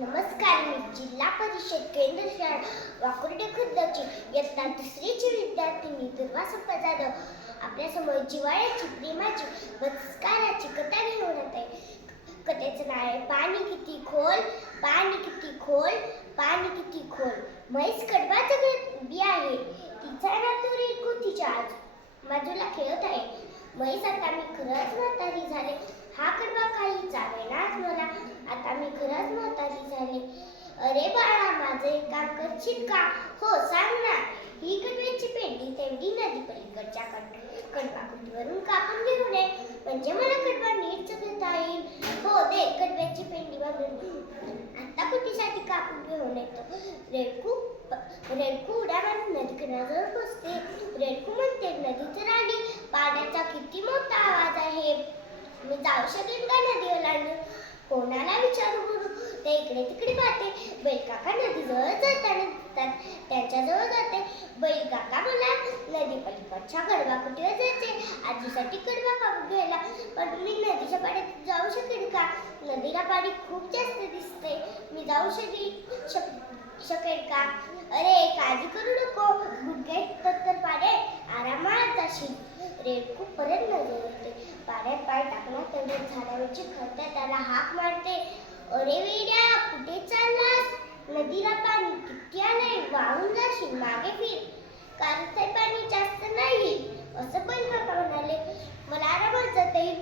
नमस्कार. मी जिल्हा परिषद केंद्र शाळा वाकुर्डे खुर्दची इयत्ता दुसरीची विद्यार्थिनी दुर्वा जाधव आपल्यासमोर जिव्हाळ्याची, प्रेमाची व संस्काराची कथा घेऊन येत आहे. कथेचं नाव आहे पाणी किती खोल, पाणी किती खोल, पाणी किती खोल. म्हैस कडबाचं घर उभी आहे, तिचा नातू रेणकू तिच्या बाजूला खेळत आहे. म्हैस, आता मी खरंच म्हातारी झाले, हा कडबा काही चावेनाच मला, आता मी खरंच म्हातारी झाले. अरे बाळा, माझं एक काम करशील का? हो, सांग ना. ही कडव्याची पेंडी तेवढी नदी पलीकडच्या कडबाकुटीवरून कापून घेऊन ये, म्हणजे मला कडबा नीट चालवता येईल. हो दे, कडव्याची पेंडी बांधून आता कुटीसाठी कापून घेऊन येतो. रेणकू उड्या मारून नदी किनाऱ्यावर पोचते. रेणकू म्हणते, नदी तर आली, पाण्याचा किती मोठा आवाज आहे, मी जाऊ शकेन का नदी ओलांडून? कोणाला विचारू बरं? ते इकडे तिकडे पाहते. बैलकाका नदीजवळ त्यांच्याजवळ जाते. बैलकाका मला नदी पलीकडच्या कडबाकुटीवर जायचे, आजीसाठी कडबा कापून घ्यायला, पण मी नदीच्या पाण्यात जाऊ शकेन का? नदीला पाणी खूप जास्त दिसते, मी जाऊ शकेन का? अरे, काळजी करू नको, गुडघ्यात तर पाण्यात आरामात जाशील. रेणकू परत नदी होते. पाण्यात पाय टाकला तेवढ्या झाडावरची खडतर त्याला हाक मारते. अरे वेड्या, कुठे चाललास? नदीला पाणी किती आलंय, वाहून जाशील, मागे फिर. कारचे पाणी जास्त नाही, असं बैलकाका म्हणाले. मला आरामात जाता येईल.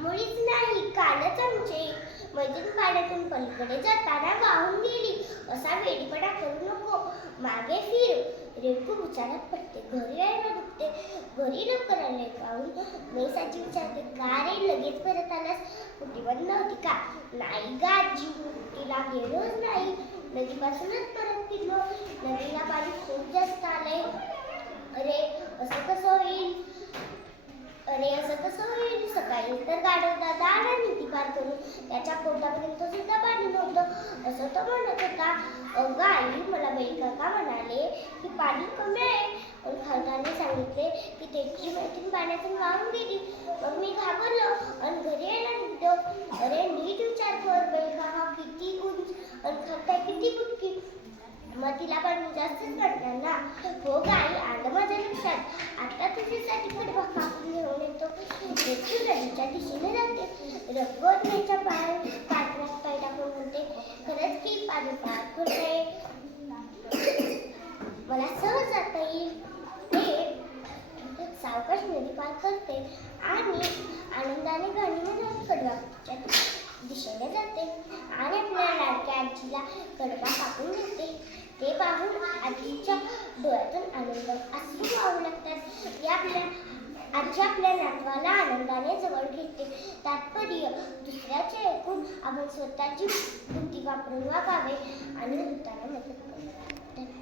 मुळीच नाही, कालच आमचे मैत्रीण पाण्यातून पलीकडे जाताना वाहून गेली, असा वेडीपणा करू नको, मागे फिर. रेणकू विचारात पडते. घरी यायला दुखते, घरी लवकर आले पाहून म्हैस आजी विचारते, का रे, लगेच परत आलास? कुटी बंद नव्हती का? नाही ग आजी, कुटीला गेलोच नाही, नदीपासूनच परत फिरलो, नदीला पाणी खूप जास्त आलंय. अरे असं कसं होईल? सकाळी तर गाढव दादा आला नदी पार करून, त्याच्या पोटापर्यंत सुद्धा पाणी नव्हतं, असं तो म्हणत होता. अगं आई, मला बैलकाका म्हणाले की पाणी कमी आहे, पण खालदाने सांगितले की त्याची मैत्रीण पाण्यातून वाहून गेली. मग मी घाबरलो आणि घरी यायला निघलो. अरे नीट विचार कर, बैलकाका किती उंच आणि खालदाय किती बुटकी, मग तिला पाणी जास्तच वाटणार ना. हो गाई, आलं माझ्या लक्षात, आता तुझ्यासाठी कडबा कापून घेऊन येतो. नदीच्या दिशेने जाते. रघुवंताच्या पाण्यात पाय टाकून म्हणते, खरंच की पाणी पार करते, मला सहज जाता येईल. ते सावकाश नदी पार करते आणि आनंदाने गाडीने कडबाच्या दिशेने जाते आणि आपल्या लाडक्या आजीला कडबा कापून घेते. ते पाहून आजीच्या डोळ्यातून आनंद अश्रू वाहू लागतात. आजी आपल्या नातवाला आनंदाने जवळ घेते. तात्पर्य, दुसऱ्याचे ऐकून आपण स्वतःची बुद्धी वापरून वागावे आणि दुसऱ्याला मदत करावी.